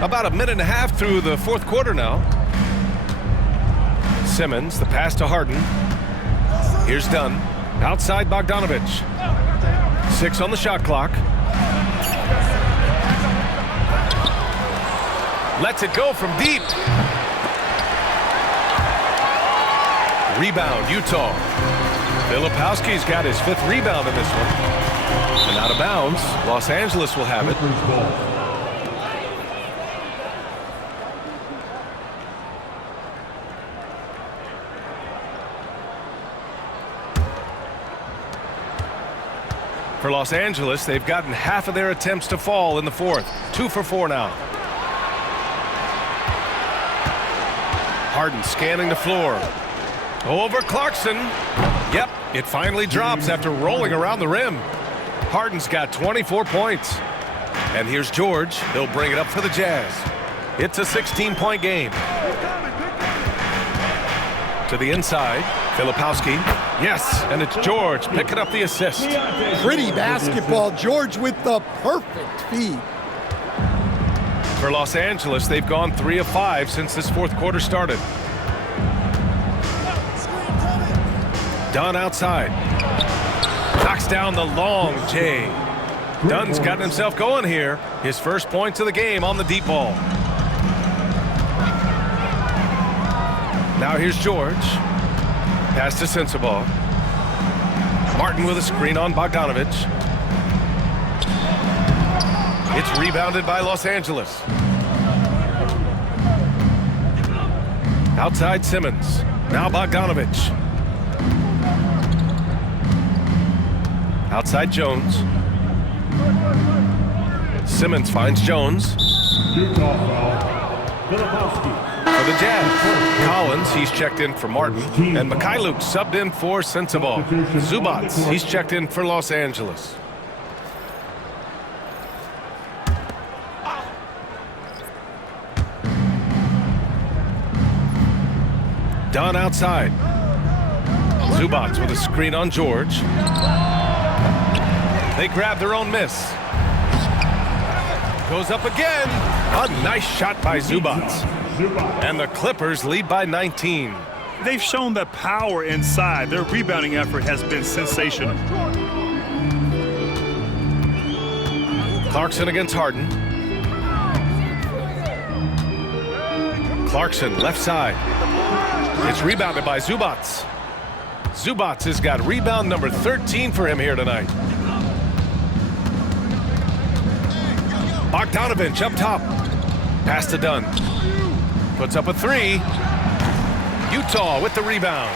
About a minute and a half through the fourth quarter now. Simmons, the pass to Harden. Here's Dunn. Outside Bogdanovich. 6 on the shot clock. Lets it go from deep. Rebound, Utah. Filipowski's got his 5th rebound in this one. And out of bounds, Los Angeles will have it. For Los Angeles, they've gotten half of their attempts to fall in the fourth. 2 for 4 now. Harden scanning the floor. Over Clarkson. Yep, it finally drops after rolling around the rim. Harden's got 24 points. And here's George. He'll bring it up for the Jazz. It's a 16-point game. To the inside, Filipowski. Yes, and it's George picking up the assist. Pretty basketball. George with the perfect feed. For Los Angeles, they've gone 3 of 5 since this fourth quarter started. Dunn outside. Knocks down the long J. Dunn's gotten himself going here. His first points of the game on the deep ball. Now here's George. Pass to Sensabaugh. Martin with a screen on Bogdanovich. It's rebounded by Los Angeles. Outside Simmons. Now Bogdanovich. Outside Jones. Simmons finds Jones. Utah foul. Filipowski. For the Jazz, Collins, he's checked in for Martin. And Mikhailuk subbed in for Sensabaugh. Zubac, he's checked in for Los Angeles. Dunn outside. Zubac with a screen on George. They grab their own miss. Goes up again. A nice shot by Zubac. And the Clippers lead by 19. They've shown the power inside. Their rebounding effort has been sensational. Clarkson against Harden. Clarkson left side. It's rebounded by Zubac. Zubac has got rebound number 13 for him here tonight. Bogdanovich up top. Pass to Dunn. Puts up a three. Utah with the rebound.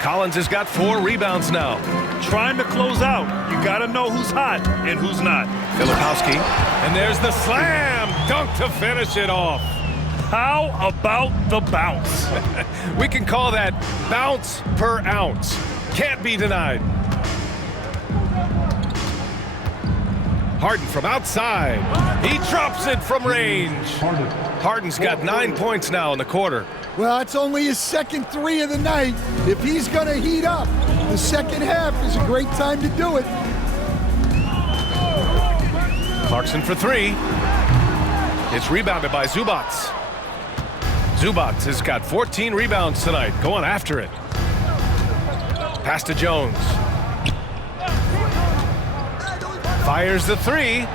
Collins has got 4 rebounds now. Trying to close out. You got to know who's hot and who's not. Filipowski. And there's the slam dunk to finish it off. How about the bounce? We can call that bounce per ounce. Can't be denied. Harden from outside. He drops it from range. Harden's got 9 points now in the quarter. Well, it's only his second 3 of the night. If he's going to heat up, the second half is a great time to do it. Clarkson for 3. It's rebounded by Zubac. Zubac has got 14 rebounds tonight, going after it. Pass to Jones. Fires the 3.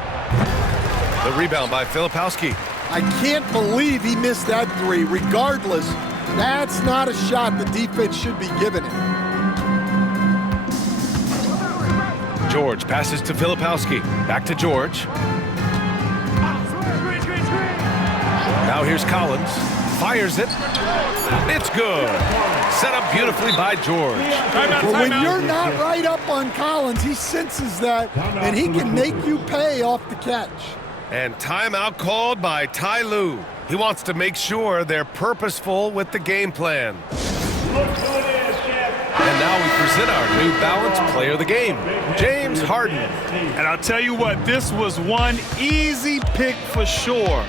The rebound by Filipowski. I can't believe he missed that 3. Regardless, that's not a shot the defense should be giving him. George passes to Filipowski. Back to George. Now here's Collins. Fires it. It's good. Set up beautifully by George. Well, when you're not right up on Collins, he senses that, and he can make you pay off the catch. And timeout called by Ty Lue. He wants to make sure they're purposeful with the game plan. And now we present our New Balance Player of the Game, James Harden. And I'll tell you what, this was one easy pick for sure.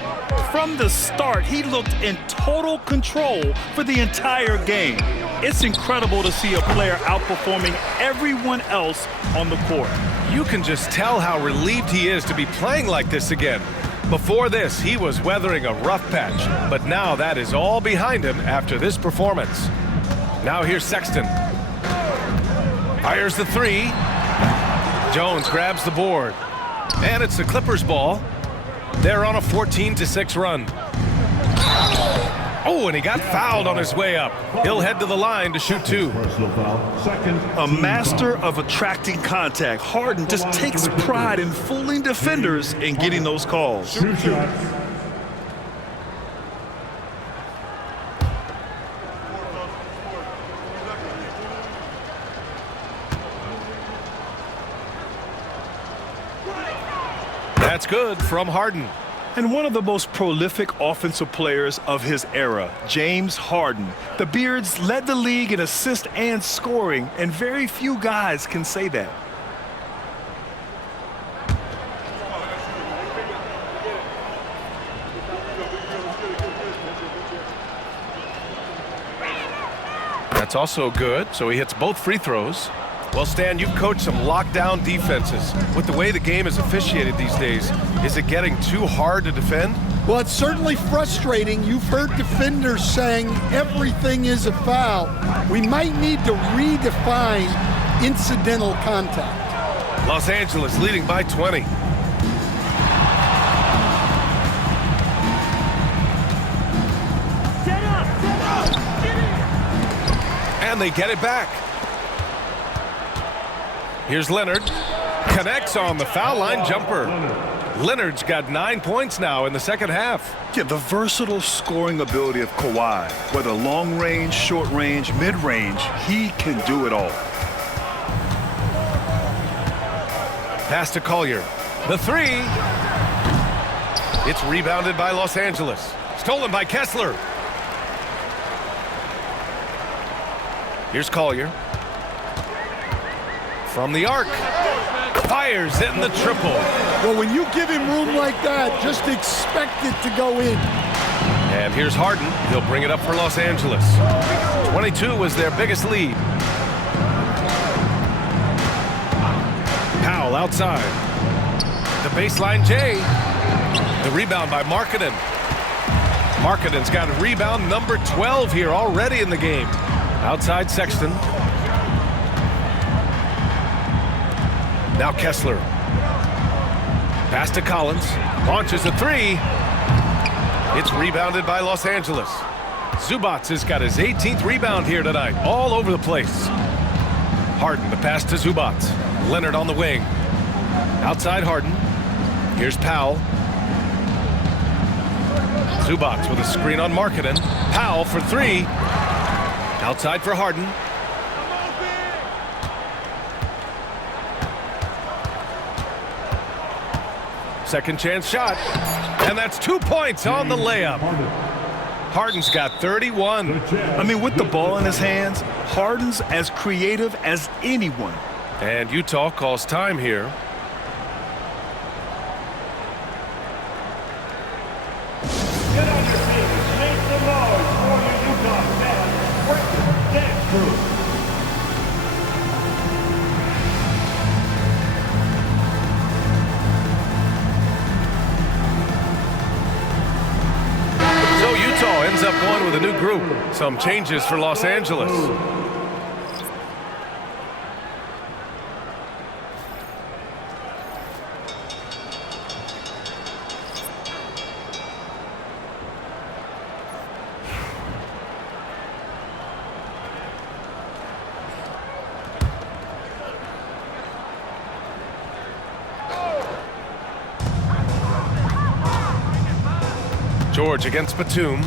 From the start, he looked in total control for the entire game. It's incredible to see a player outperforming everyone else on the court. You can just tell how relieved he is to be playing like this again. Before this, he was weathering a rough patch, but now that is all behind him after this performance. Now here's Sexton. Fires the 3. Jones grabs the board. And it's the Clippers' ball. They're on a 14-6 run. Oh, and he got fouled on his way up. He'll head to the line to shoot 2. A master of attracting contact. Harden just takes pride in fooling defenders and getting those calls. That's good from Harden. And one of the most prolific offensive players of his era, James Harden. The Beards led the league in assists and scoring, and very few guys can say that. That's also good, so he hits both free throws. Well, Stan, you've coached some lockdown defenses. With the way the game is officiated these days, is it getting too hard to defend? Well, it's certainly frustrating. You've heard defenders saying everything is a foul. We might need to redefine incidental contact. Los Angeles leading by 20. And they get it back. Here's Leonard. Connects on the foul line jumper. Leonard's got 9 points now in the second half. Yeah, the versatile scoring ability of Kawhi. Whether long range, short range, mid range, he can do it all. Pass to Collier. The 3. It's rebounded by Los Angeles. Stolen by Kessler. Here's Collier. From the arc. Fires it in the triple. Well, when you give him room like that, just expect it to go in. And here's Harden. He'll bring it up for Los Angeles. 22 was their biggest lead. Powell outside. The baseline J. The rebound by Markkanen. Markkanen's got a rebound number 12 here already in the game. Outside Sexton. Now Kessler. Pass to Collins. Launches a 3. It's rebounded by Los Angeles. Zubac has got his 18th rebound here tonight. All over the place. Harden, the pass to Zubac. Leonard on the wing. Outside Harden. Here's Powell. Zubac with a screen on Markkanen. Powell for three. Outside for Harden. Second chance shot. And that's 2 points on the layup. Harden's got 31. I mean, with the ball in his hands, Harden's as creative as anyone. And Utah calls time here. Get on your feet. Make some noise for your Utah fans. Breakfast dance crew. So Utah ends up going with a new group. Some changes for Los Angeles. George against Batum.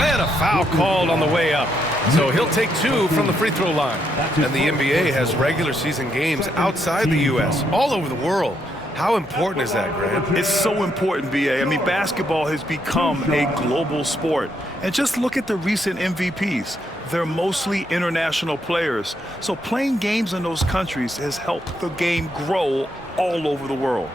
And a foul called on the way up. So he'll take two from the free throw line. And the NBA has regular season games outside the U.S., all over the world. How important is that, Grant? It's so important, B.A. I mean, basketball has become a global sport. And just look at the recent MVPs. They're mostly international players. So playing games in those countries has helped the game grow all over the world.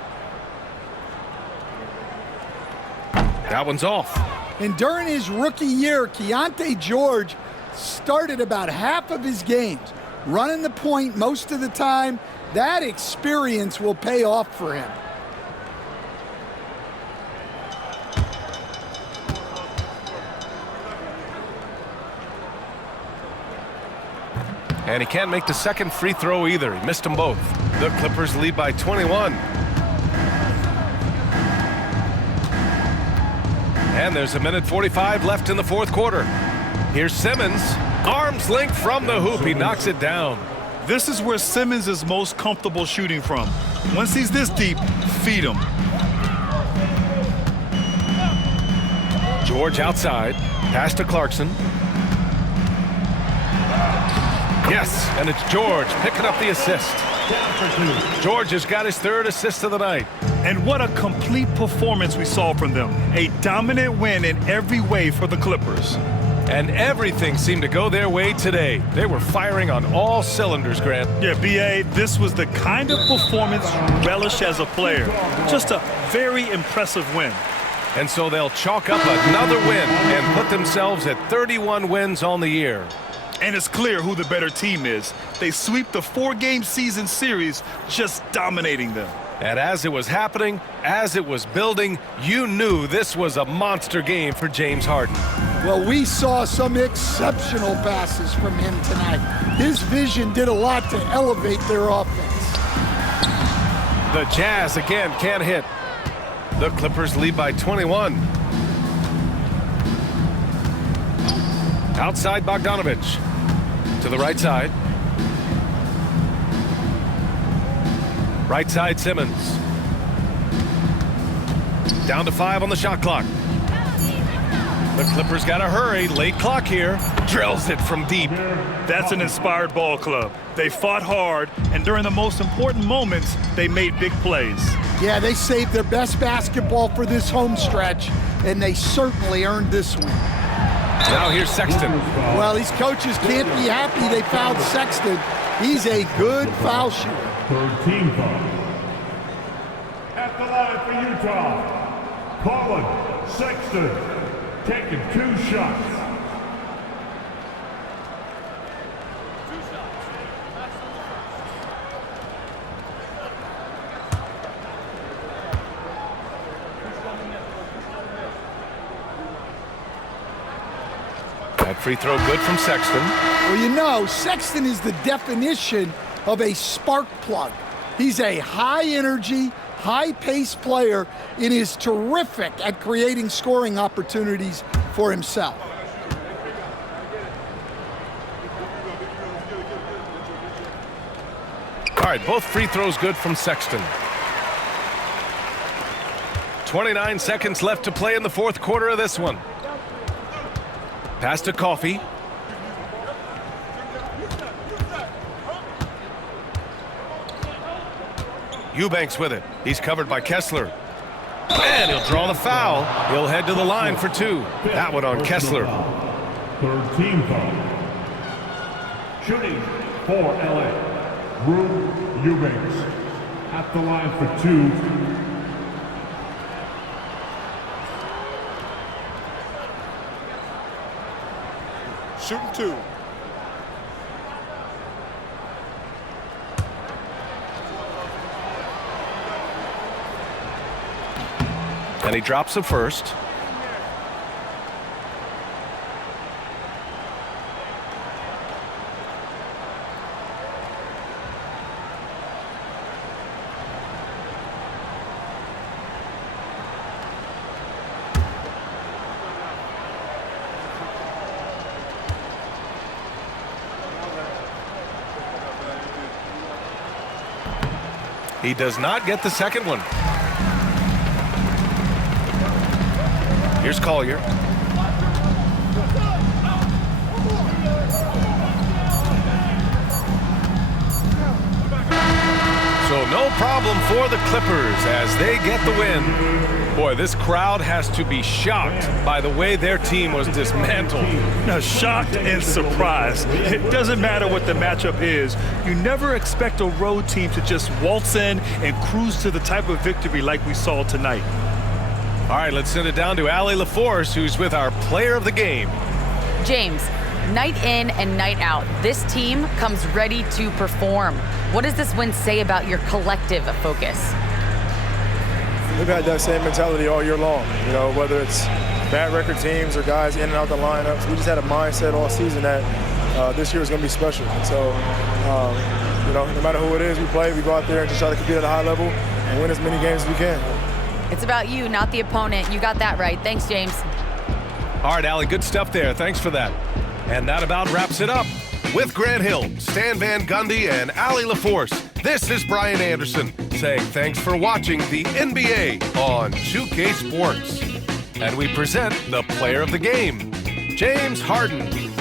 That one's off. And during his rookie year, Keontae George started about half of his games, running the point most of the time. That experience will pay off for him. And he can't make the second free throw either. He missed them both. The Clippers lead by 21. And there's 1:45 left in the fourth quarter. Here's Simmons. Arms length from the hoop. He knocks it down. This is where Simmons is most comfortable shooting from. Once he's this deep, feed him. George outside. Pass to Clarkson. Yes, and it's George picking up the assist. George has got his third assist of the night. And what a complete performance we saw from them. A dominant win in every way for the Clippers. And everything seemed to go their way today. They were firing on all cylinders, Grant. Yeah, B.A., this was the kind of performance you relish as a player. Just a very impressive win. And so they'll chalk up another win and put themselves at 31 wins on the year. And it's clear who the better team is. They sweep the 4-game season series, just dominating them. And as it was happening, as it was building, you knew this was a monster game for James Harden. Well, we saw some exceptional passes from him tonight. His vision did a lot to elevate their offense. The Jazz again can't hit. The Clippers lead by 21. Outside Bogdanovich. To the right side. Right side Simmons. Down to 5 on the shot clock. The Clippers got to hurry. Late clock here. Drills it from deep. That's an inspired ball club. They fought hard, and during the most important moments, they made big plays. Yeah, they saved their best basketball for this home stretch, and they certainly earned this one. Now here's Sexton. Well, these coaches can't be happy they fouled Sexton. He's a good foul shooter. Third team foul. At the line for Utah, Colin Sexton taking 2 shots. That free throw good from Sexton. Well, you know, Sexton is the definition of a spark plug. He's a high-energy, high-paced player and is terrific at creating scoring opportunities for himself. All right, both free throws good from Sexton. 29 seconds left to play in the fourth quarter of this one. Pass to Coffey. Eubanks with it. He's covered by Kessler. And he'll draw the foul. He'll head to the line for two. That one on Kessler. Third team foul. Shooting for LA, Drew Eubanks at the line for two. Shooting two. And he drops the first. He does not get the second one. Here's Collier. So no problem for the Clippers as they get the win. Boy, this crowd has to be shocked by the way their team was dismantled. Now, shocked and surprised. It doesn't matter what the matchup is. You never expect a road team to just waltz in and cruise to the type of victory like we saw tonight. All right, let's send it down to Allie LaForce, who's with our player of the game. James, night in and night out, this team comes ready to perform. What does this win say about your collective focus? We've had that same mentality all year long, you know, whether it's bad record teams or guys in and out the lineups. We just had a mindset all season that this year is going to be special. And so, you know, no matter who it is we play, we go out there and just try to compete at a high level and win as many games as we can. It's about you, not the opponent. You got that right. Thanks, James. All right, Allie, good stuff there. Thanks for that. And that about wraps it up. With Grant Hill, Stan Van Gundy, and Allie LaForce, this is Brian Anderson saying thanks for watching the NBA on 2K Sports. And we present the player of the game, James Harden.